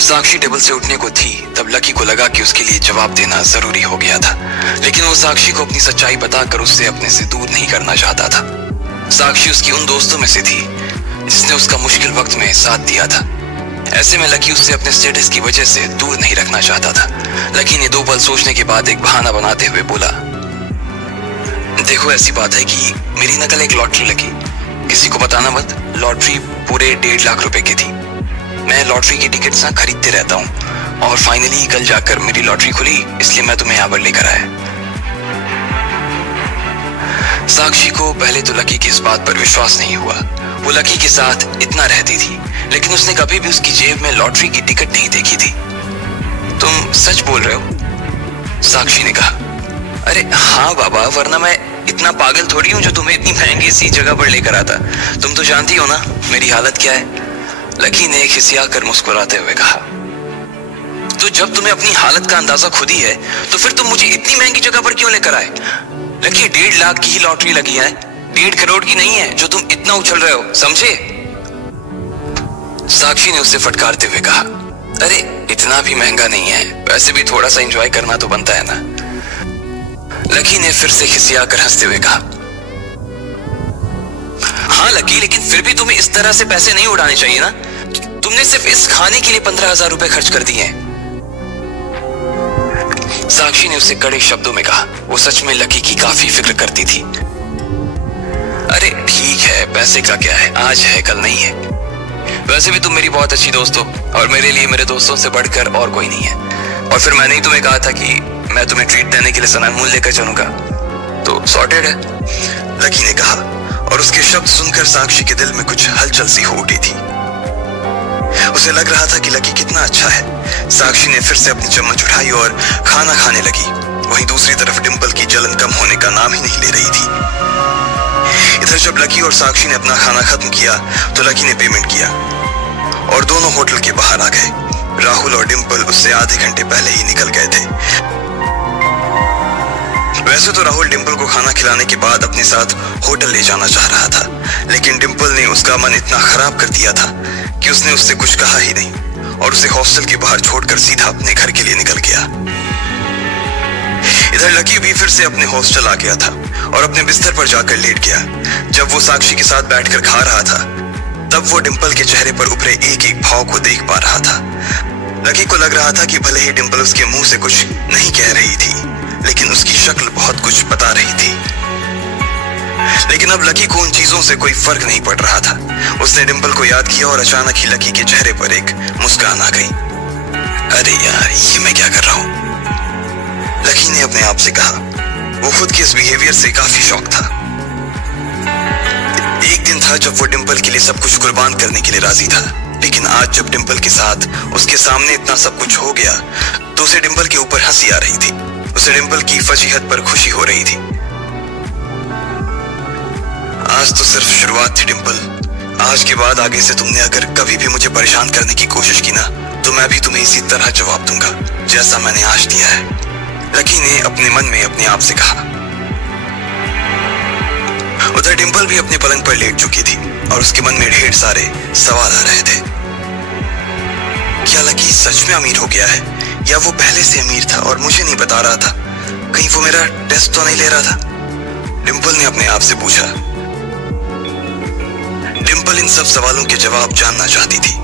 साक्षी table से उठने को थी तब लकी को लगा कि उसके लिए जवाब देना जरूरी हो गया था, लेकिन वो साक्षी को अपनी सच्चाई बताकर उससे अपने से दूर नहीं करना चाहता था। साक्षी उसकी उन दोस्तों में से थी जिसने उसका मुश्किल वक्त में साथ दिया था। ऐसे में लकी उससे अपने स्टेटस की वजह से दूर नहीं रखना चाहता था। लकी ने 2 पल सोचने के बाद एक बहाना बनाते हुए बोला, देखो ऐसी बात है कि मेरी न कल एक लॉटरी लगी, किसी को बताना मत। लॉटरी पूरे 1.5 लाख रुपए की थी। मैं लॉटरी की टिकट्स ना खरीदते रहता हूँ और फाइनली कल जाकर मेरी लॉटरी खुली, इसलिए मैं तुम्हें यहाँ पर लेकर आया। साक्षी को पहले तो लकी की इस बात पर विश्वास नहीं हुआ। वो लकी के साथ इतना रहती थी, लेकिन उसने कभी भी उसकी जेब में लॉटरी की टिकट नहीं देखी थी। तुम सच बोल रहे हो? साक्षी ने कहा। अरे हाँ बाबा, वरना मैं इतना पागल थोड़ी हूँ जो तुम्हें इतनी महंगी सी जगह पर लेकर आता। तुम तो जानती हो ना मेरी हालत क्या है। लकी ने खिसियाकर मुस्कुराते हुए कहा, तो जब तुम्हें अपनी हालत का अंदाजा खुद ही है तो फिर तुम मुझे इतनी महंगी जगह पर क्यों लेकर आए? लकी 1.5 लाख की ही लॉटरी लगी है, 1.5 करोड़ की नहीं है जो तुम इतना उछल रहे हो, समझे? साक्षी ने उससे फटकारते हुए कहा, अरे इतना भी महंगा नहीं है, वैसे भी थोड़ा सा एंजॉय करना तो बनता है ना। लकी ने फिर से खिसियाकर हंसते हुए कहा, हाँ लकी, लेकिन फिर भी तुम्हें इस तरह से पैसे नहीं उड़ाने चाहिए ना। तुमने सिर्फ इस खाने के लिए 15,000 रुपए खर्च कर दिए हैं। साक्षी ने उससे कड़े शब्दों में कहा। वो सच में लकी की काफी फिक्र करती थी। अरे ठीक है, पैसे का क्या है, आज है कल नहीं है। वैसे भी तुम मेरी बहुत अच्छी दोस्त हो और मेरे लिए मेरे दोस्तों से बढ़कर और कोई नहीं है। और फिर मैंने ही तुम्हें कहा था कि मैं तुम्हें ट्रीट देने के लिए सना मूल लेकर चलूंगा, तो सॉर्टेड है। लकी ने कहा और उसके शब्द सुनकर साक्षी के दिल में कुछ हलचल सी हो उठी थी। उसे लग रहा था कि लकी कितना अच्छा है। साक्षी ने फिर से अपनी चम्मच उठाई और खाना खाने लगी। वहीं दूसरी तरफ डिंपल की जलन कम होने का नाम ही नहीं ले रही थी। इधर जब लकी और साक्षी ने अपना खाना खत्म किया तो लकी ने पेमेंट किया और दोनों होटल के बाहर आ गए। राहुल और डिंपल उससे आधे घंटे पहले ही निकल गए थे। वैसे तो राहुल डिंपल को खाना खिलाने के बाद अपने साथ होटल ले जाना चाह रहा था, लेकिन डिंपल ने उसका मन इतना खराब कर दिया था कि उसने उससे कुछ कहा ही नहीं और उसे हॉस्टल के बाहर छोड़कर सीधा अपने घर के लिए निकल गया। इधर लकी भी फिर से अपने हॉस्टल आ गया था और अपने बिस्तर पर जाकर लेट गया। जब वो साक्षी के साथ बैठकर खा रहा था तब वो डिंपल के चेहरे पर उभरे एक एक भाव को देख पा रहा था। लकी को लग रहा था कि भले ही डिंपल उसके मुंह से कुछ नहीं कह रही थी, लेकिन उसकी शक्ल बहुत कुछ बता रही थी। लेकिन अब लकी को उन चीजों से कोई फर्क नहीं पड़ रहा था। उसने डिंपल को याद किया और अचानक ही लकी के चेहरे पर एक मुस्कान आ गई। अरे यार, ये मैं क्या कर रहा हूं? लकी ने अपने आप से कहा। वो खुद के इस बिहेवियर से काफी शॉक था। एक दिन था जब वो डिंपल के लिए सब कुछ कुर्बान करने के लिए राजी था, लेकिन आज जब डिंपल के साथ उसके सामने इतना सब कुछ हो गया तो उसे डिंपल के ऊपर हंसी आ रही थी। उसे डिंपल की फजीहत पर खुशी हो रही थी। आज तो सिर्फ शुरुआत थी डिंपल। आज के बाद आगे से तुमने अगर कभी भी मुझे परेशान करने की कोशिश की ना तो मैं भी तुम्हें इसी तरह जवाब दूंगा जैसा मैंने आज दिया है। लकी ने अपने मन में अपने आप से कहा। उधर डिंपल भी अपने पलंग पर लेट चुकी थी और उसके मन में ढेर सारे सवाल आ रहे थे। क्या लकी सच में अमीर हो गया है या वो पहले से अमीर था और मुझे नहीं बता रहा था? कहीं वो मेरा टेस्ट तो नहीं ले रहा था? डिंपल ने अपने आप से पूछा। डिंपल इन सब सवालों के जवाब जानना चाहती थी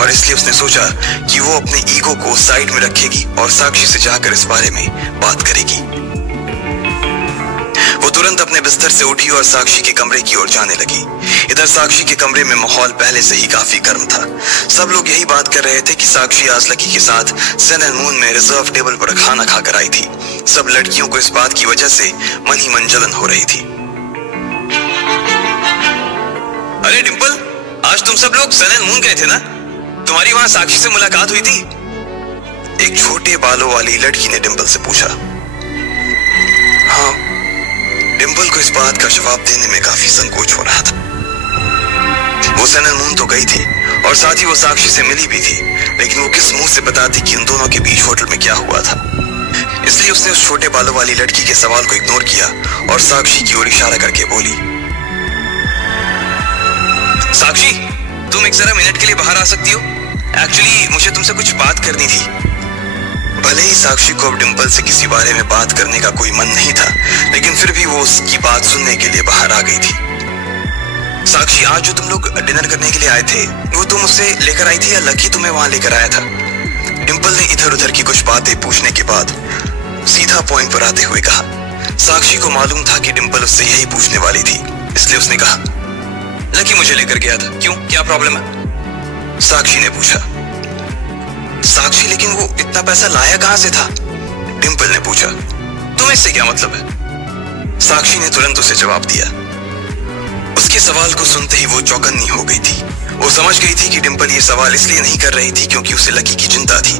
और इसलिए उसने सोचा कि वो अपने ईगो को साइड में रखेगी और साक्षी से जाकर इस बारे में बात करेगी। वो तुरंत अपने बिस्तर से उठी और साक्षी के कमरे की ओर जाने लगी। इधर साक्षी के कमरे में माहौल पहले से ही काफी गर्म था। सब लोग यही बात कर रहे थे कि साक्षी आज लकी के साथ सन एंड मून में रिजर्व टेबल पर खाना खाकर आई थी। सब लड़कियों को इस बात की वजह से मन ही मन जलन हो रही थी। अरे डिंपल, आज तुम सब लोग सन एंड मून गए थे ना? तुम्हारी वहां साक्षी से मुलाकात हुई थी? एक छोटे बालों वाली लड़की ने डिंपल से पूछा। हाँ, डिंपल को इस बात का जवाब देने में काफी संकोच हो रहा था। वो सन एंड मून तो गई थी और साथ ही वो साक्षी से मिली भी थी, लेकिन वो किस मुंह से बताती कि उन दोनों के बीच होटल में क्या हुआ था। इसलिए उसने उस छोटे बालों वाली लड़की के सवाल को इग्नोर किया और साक्षी की ओर इशारा करके बोली, साक्षी, तुम एक जरा मिनट के लिए बाहर आ सकती हो? एक्चुअली मुझे तुमसे कुछ बात करनी थी। भले ही साक्षी को अब डिंपल से किसी बारे में बात करने का कोई मन नहीं था, लेकिन फिर भी वो उसकी बात सुनने के लिए बाहर आ गई थी। साक्षी, आज जो तुम लोग डिनर करने के लिए आए थे, वो तुम उससे लेकर आई थी या लकी तुम्हें वहां लेकर आया था? डिंपल ने इधर उधर की कुछ बातें पूछने के बाद सीधा पॉइंट पर आते हुए कहा। साक्षी को मालूम था कि डिंपल उससे यही पूछने वाली थी, इसलिए उसने कहा, लकी मुझे लेकर गया था। क्यों, क्या प्रॉब्लम है? साक्षी ने पूछा। साक्षी, लेकिन वो इतना पैसा लाया कहां से था? डिंपल ने पूछा। तुम्हें इससे क्या मतलब है? साक्षी ने तुरंत उसे जवाब दिया। उसके सवाल को सुनते ही वो चौकन्नी हो गई थी। वो समझ गई थी कि डिंपल ये सवाल इसलिए नहीं कर रही थी क्योंकि उसे लकी की चिंता थी।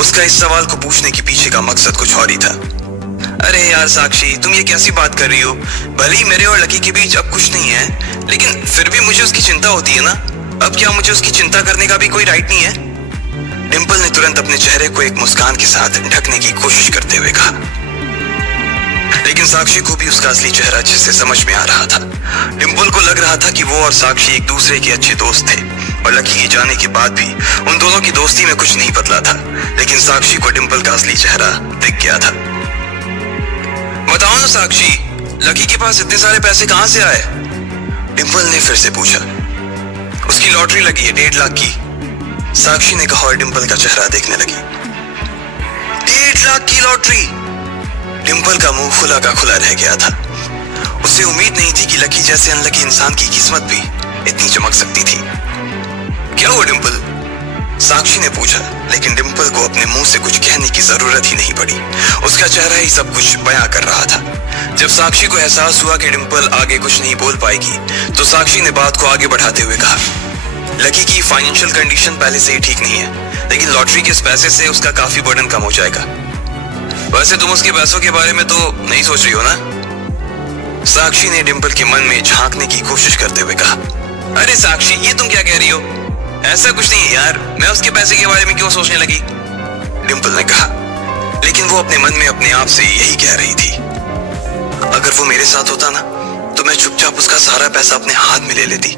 उसका इस सवाल को पूछने के पीछे का मकसद कुछ और ही था। अरे यार साक्षी, तुम ये कैसी बात कर रही हो? भले ही मेरे और लकी के बीच अब कुछ नहीं है, लेकिन फिर भी मुझे उसकी चिंता होती है ना। अब क्या मुझे उसकी चिंता करने का भी कोई राइट नहीं है? डिंपल ने तुरंत अपने चेहरे को एक मुस्कान के साथ ढकने की कोशिश करते हुए कहा, लेकिन साक्षी को भी उसका असली चेहरा अच्छे से समझ में आ रहा था। डिंपल को लग रहा था कि वो और साक्षी एक दूसरे के अच्छे दोस्त थे और लकी के जाने के बाद भी उन दोनों की दोस्ती में कुछ नहीं बदला था, लेकिन साक्षी को डिंपल का असली चेहरा दिख गया था। बताओ ना साक्षी, लकी के पास इतने सारे पैसे कहां से आए? डिंपल ने फिर से पूछा। उसकी लॉटरी लगी है 1.5 लाख की, साक्षी ने कहा और डिंपल का चेहरा देखने लगी। 1.5 लाख की लॉटरी? डिंपल का मुंह खुला का खुला रह गया था। उसे उम्मीद नहीं थी कि लकी जैसे अनलकी इंसान की किस्मत भी इतनी चमक सकती थी। क्या हुआ डिंपल? साक्षी ने पूछा, लेकिन डिंपल को अपने मुंह से कुछ कहने की जरूरत ही नहीं पड़ी। उसका चेहरा ही सब कुछ बयां कर रहा था। जब साक्षी को एहसास हुआ कि डिंपल आगे कुछ नहीं बोल पाएगी, तो साक्षी ने बात को आगे बढ़ाते हुए कहा, लकी की फाइनेंशियल कंडीशन पहले से ही ठीक नहीं है, लेकिन लॉटरी के इस पैसे से उसका काफी बर्डन कम हो जाएगा। वैसे तुम उसके पैसों के बारे में तो नहीं सोच रही हो ना? साक्षी ने डिंपल के मन में झांकने की कोशिश करते हुए कहा। अरे साक्षी, ये तुम क्या कह रही हो? ऐसा कुछ नहीं है यार, मैं उसके पैसे के बारे में क्यों सोचने लगी? डिंपल ने कहा, लेकिन वो अपने मन में अपने आप से यही कह रही थी। अगर वो मेरे साथ होता ना, तो मैं चुपचाप उसका सारा पैसा अपने हाथ में ले लेती।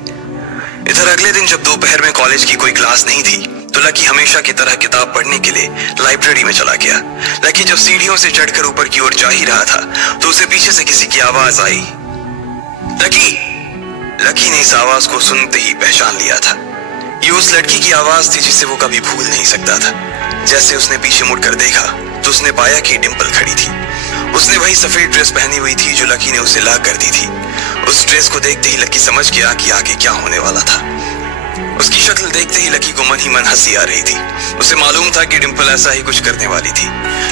इधर अगले दिन जब दोपहर में कॉलेज की कोई क्लास नहीं थी, तो लकी हमेशा की तरह किताब पढ़ने के लिए लाइब्रेरी में चला गया। लकी जब सीढ़ियों से चढ़कर ऊपर की ओर जा ही रहा था, तो उसे पीछे से किसी की आवाज आई। लकी! लकी ने इस आवाज को सुनते ही पहचान लिया था। ये उस लड़की की आवाज थी जिसे वो कभी भूल नहीं सकता था। जैसे उसने पीछे मुड़कर देखा, तो उसने पाया कि डिंपल खड़ी थी। उसने वही सफेद ड्रेस पहनी हुई थी जो लकी ने उसे ला कर दी थी। उस ड्रेस को देखते ही लकी समझ गया कि आगे क्या होने वाला था। उसकी शक्ल देखते ही लकी को मन ही मन हंसी आ रही थी। उसे मालूम था कि डिंपल ऐसा ही कुछ करने वाली थी।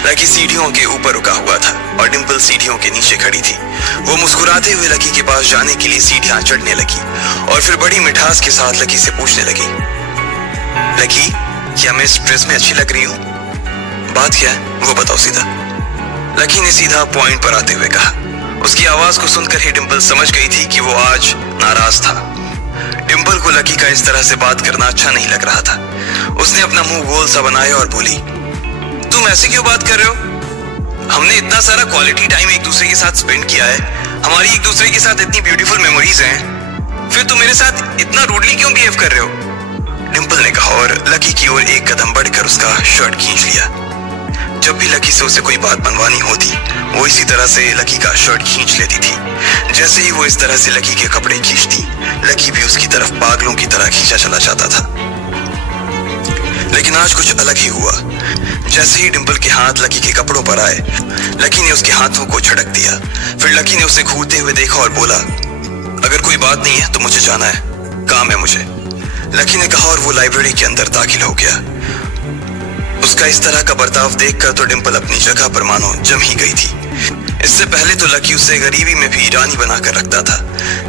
लकी सीढ़ियों के ऊपर रुका हुआ था और डिंपल सीढ़ियों के नीचे खड़ी थी। वो मुस्कुराते हुए लकी के पास जाने के लिए सीढ़ियां चढ़ने लगी और फिर बड़ी मिठास के साथ लकी से पूछने लगी, लकी, क्या मैं इस ड्रेस में अच्छी लग रही हूँ? बात क्या है वो बताओ सीधा। लकी ने सीधा पॉइंट पर आते हुए कहा। उसकी आवाज को सुनकर ही डिंपल समझ गई थी कि वो आज नाराज था। डिंपल को लकी का इस तरह से बात करना अच्छा नहीं लग रहा था। उसने अपना मुंह गोल सा बनाया और बोली, तुम ऐसे क्यों बात कर रहे हो? हमने इतना सारा क्वालिटी टाइम एक दूसरे के साथ स्पेंड किया है, हमारी एक दूसरे के साथ इतनी ब्यूटीफुल मेमोरीज हैं, फिर तुम मेरे साथ इतना रूडली क्यों बिहेव कर रहे हो? डिंपल ने कहा और लकी की ओर एक कदम बढ़कर उसका शर्ट खींच लिया। जब भी लकी से उसे कोई बात बनवानी होती, वो इसी तरह से लकी का शर्ट खींच लेती थी। जैसे ही वो इस तरह से लकी के कपड़े खींचती, लकी भी उसकी तरफ पागलों की तरह खींचा चला जाता था। लेकिन आज कुछ अलग ही हुआ। जैसे ही डिंपल के हाथ लकी के कपड़ों पर आए, लकी ने उसके हाथों को झटक दिया। फिर लकी ने उसे घूरते हुए देखा और बोला, अगर कोई बात नहीं है तो मुझे जाना है, काम है मुझे। लकी ने कहा और वो लाइब्रेरी के अंदर दाखिल हो गया। उसका इस तरह का बर्ताव देखकर तो डिंपल अपनी जगह पर मानो जम ही गई थी। इससे पहले तो लकी उसे गरीबी में भी रानी बनाकर रखता था,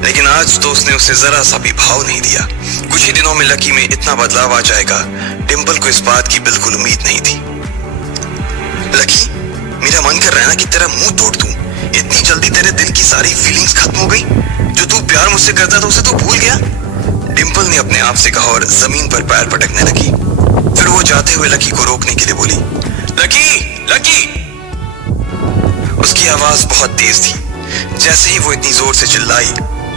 लेकिन आज तो उसने उसे जरा सा भी भाव नहीं दिया। कुछ ही दिनों में लकी में इतना बदलाव आ जाएगा, डिंपल को इस बात की बिल्कुल उम्मीद नहीं थी। लकी, मेरा मन कर रहा है ना कि तेरा मुंह तोड़ दूं। इतनी जल्दी तेरे दिल की सारी फीलिंग्स खत्म हो गई? जो तू प्यार मुझसे करता था उसे तो भूल गया? डिंपल ने अपने आप से कहा और जमीन पर पैर पटकने लगी। फिर वो जाते हुए लकी को रोकने के लिए बोली, लकी, लकी। उसकी आवाज बहुत तेज थी। जैसे ही वो इतनी जोर से चिल्लाई,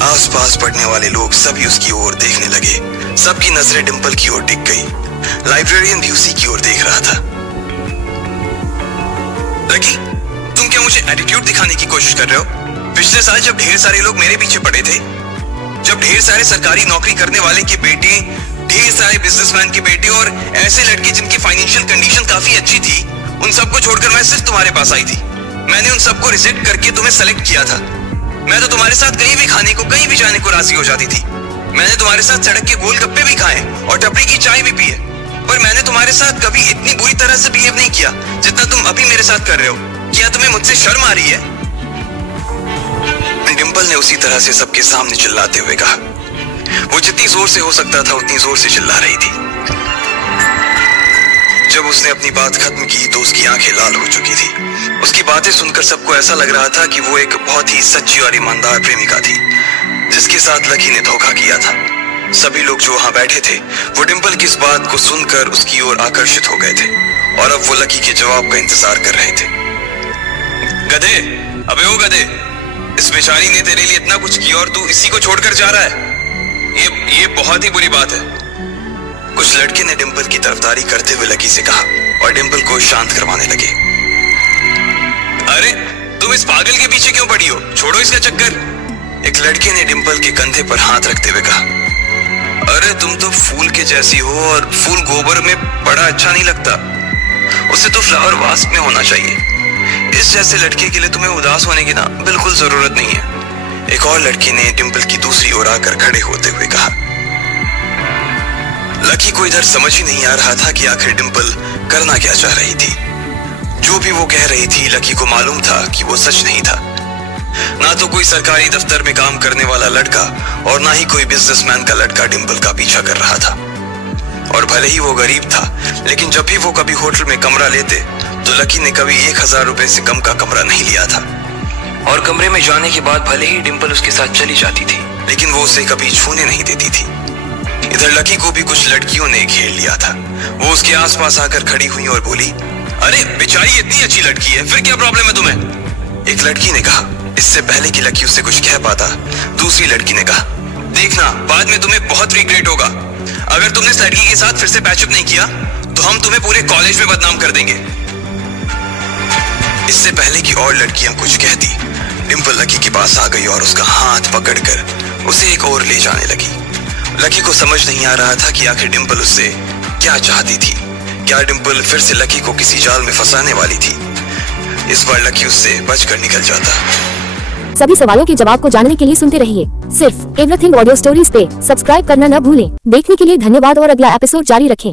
आसपास पड़ने वाले लोग सभी उसकी ओर देखने लगे। सबकी नजरें डिंपल की ओर टिक गई। लाइब्रेरियन भी उसी की ओर देख रहा था। लकी, तुम क्या मुझे एटीट्यूड दिखाने की कोशिश कर रहे हो? पिछले साल जब ढेर सारे लोग मेरे पीछे पड़े थे, जब ढेर सारे सरकारी नौकरी करने वाले के बेटे, ढेर सारे बिजनेसमैन के बेटे और ऐसे लड़के जिनकी फाइनेंशियल कंडीशन काफी अच्छी थी, उन सबको छोड़कर मैं सिर्फ तुम्हारे पास आई थी। मैंने उन सबको रिजेक्ट करके तुम्हें सेलेक्ट किया था। मैं तो तुम्हारे साथ कहीं भी खाने को, कहीं भी जाने को राजी हो जाती थी। मैंने तुम्हारे साथ सड़क के गोलगप्पे भी खाए और टपरी की चाय भी पी है, पर मैंने तुम्हारे साथ कभी इतनी बुरी तरह से बिहेव नहीं किया जितना तुम अभी मेरे साथ कर रहे हो। क्या तुम्हें मुझसे शर्म आ रही है? डिंपल ने उसी तरह से सबके सामने चिल्लाते हुए कहा। वो जितनी जोर से हो सकता था उतनी जोर से चिल्ला रही थी। जब उसने अपनी बात खत्म की तो उसकी आंखें लाल हो चुकी थी। उसकी बातें सुनकर सबको ऐसा लग रहा था कि वो एक बहुत ही सच्ची और ईमानदार प्रेमिका थी जिसके साथ लकी ने धोखा किया था। सभी लोग जो वहां बैठे थे वो डिंपल की इस बात को सुनकर उसकी ओर आकर्षित हो गए थे और अब वो लकी के जवाब का इंतजार कर रहे थे। गधे, अबे ओ गधे, इस बेचारी ने तेरे लिए इतना कुछ किया और तू इसी को छोड़कर जा रहा है? ये बहुत ही बुरी बात है। कुछ लड़के ने डिंपल की तरफदारी करते हुए लकी से कहा और डिंपल को शांत करवाने लगे। अरे तुम इस पागल के पीछे क्यों पड़ी हो? छोड़ो इसका चक्कर। एक लड़के ने डिंपल के कंधे पर हाथ रखते हुए कहा। अरे तुम तो फूल के जैसी हो और फूल गोबर में बड़ा अच्छा नहीं लगता, उसे तो फ्लावर वास में होना चाहिए। इस जैसे लड़के के लिए तुम्हें उदास होने की ना बिल्कुल जरूरत नहीं है। एक और लड़की ने डिंपल की दूसरी ओर आकर खड़े होते हुए कहा। लकी को इधर समझ ही नहीं आ रहा था कि आखिर डिंपल करना क्या चाह रही थी। जो भी वो कह रही थी लकी को मालूम था कि वो सच नहीं था। ना तो कोई सरकारी दफ्तर में काम करने वाला लड़का और ना ही कोई बिजनेसमैन का लड़का डिंपल का पीछा कर रहा था। और भले ही वो गरीब था, लेकिन जब भी वो कभी होटल में कमरा लेते तो लकी ने कभी 1000 रुपए से कम का कमरा नहीं लिया था। और कमरे में जाने के बाद भले ही डिंपल उसके साथ चली जाती थी, लेकिन वो उसे कभी छूने नहीं देती थी। इधर लकी को भी कुछ लड़कियों ने घेर लिया था। वो उसके आसपास आकर खड़ी हुई और बोली, अरे बेचारी इतनी अच्छी लड़की है, फिर क्या प्रॉब्लम है तुम्हें? एक लड़की ने कहा। इससे पहले कि लकी उससे कुछ कह पाता, दूसरी लड़की ने कहा, देखना बाद में तुम्हें बहुत रिग्रेट होगा। अगर तुमने इस लड़की के साथ फिर से पैचअप नहीं किया तो हम तुम्हें पूरे कॉलेज में बदनाम कर देंगे। इससे पहले कि और लड़कियां कुछ कहती, डिंपल लकी के पास आ गई और उसका हाथ पकड़कर उसे एक और ले जाने लगी। लकी को समझ नहीं आ रहा था कि आखिर डिंपल उससे क्या चाहती थी। क्या डिंपल फिर से लकी को किसी जाल में फंसाने वाली थी? इस बार लकी उससे बचकर निकल जाता। सभी सवालों के जवाब को जानने के लिए सुनते रहिए सिर्फ एवरीथिंग ऑडियो स्टोरीज पे। सब्सक्राइब करना न भूलें। देखने के लिए धन्यवाद और अगला एपिसोड जारी रखें।